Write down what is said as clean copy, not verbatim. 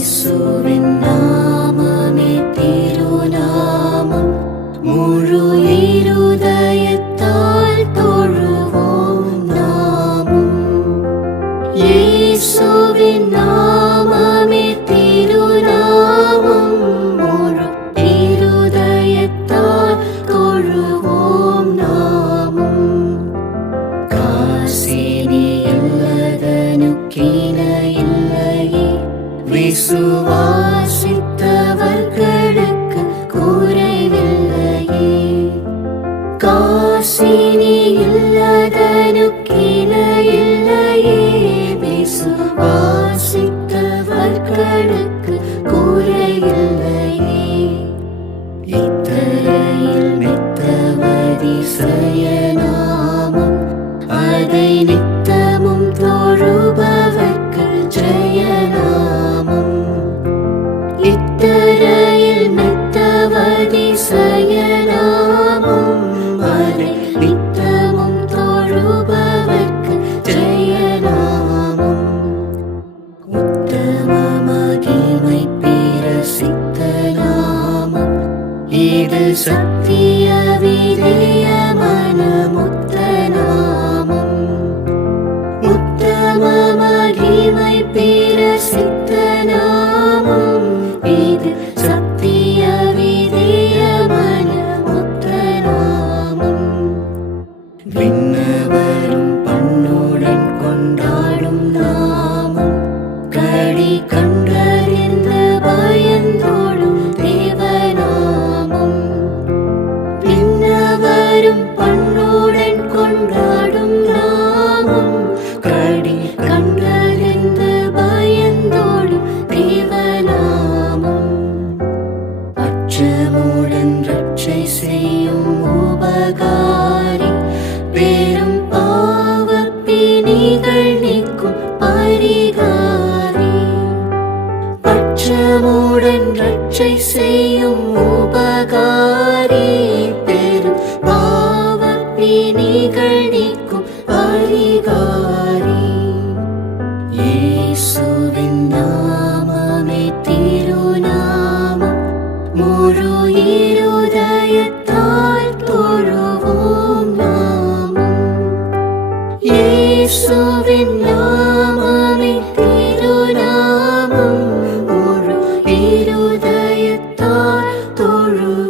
യേശുവിൻ നാമമേ തിരുനാമം മുഴു ഇരുദയത്താൽ തൊഴുவோம் നാമം. യേശുവിൻ നാമമേ തിരുനാമം മുഴു ഇരുദയത്താൽ തൊഴുவோம் നാമം. காசினியல்லதனுக்கிணையில்லையே விசுவாசித்தவர்களுக்கு குறைவில்லையே. காசினியல்லதனுக்கிணையில்லையே விசுவாசித்தவர்களுக்கு குறையில்லையே. இத்தரையில் மெத்தவதிசயநாமம் அதை நித்தமும் தொழுபவர்க்கு ஜெயநாமம். இத்தரையில் மெத்தவதிசயநாமம் அதை நித்தமும் தொழுபவர்க்கு ஜெயநாமம். உத்தம மகிமை பிரசித்த நாமம் இது சத்திய விதய மனமுத்த நாமம். உத்தம மகிமை பிரசித்த நாமம் இது சத்திய விதய மனமுத்த நாமம். விண்ணவரும் பண்ணுடன் கொண்டாடும் நாமம் கடி கண்டறிந்து பயந்தோடும் தேவநாமம். விண்ணவரும் பண்ணுடன் கொண்டாடும் நாமம் கடி கண்டறிந்து பயந்தோடும் தேவநாமம். அச்சமுடன் ரட்சை செய்யும் உபகாரி பெரும் பாவப்பிணிகள் நீக்கும் பரிகாரி. அச்சமுடன் ரட்சை செய்யும் உபகாரி பெரும் பாவப்பிணிகள் நீக்கும் பரிகாரி. இயேசுவின் நாமமே திருநாமம் முழு இருதயத்தால் தொழுவோம் நாமம். இயேசுவின் நாமமே திருநாமம் முழு இருதயத்தால் தொழுவோம்.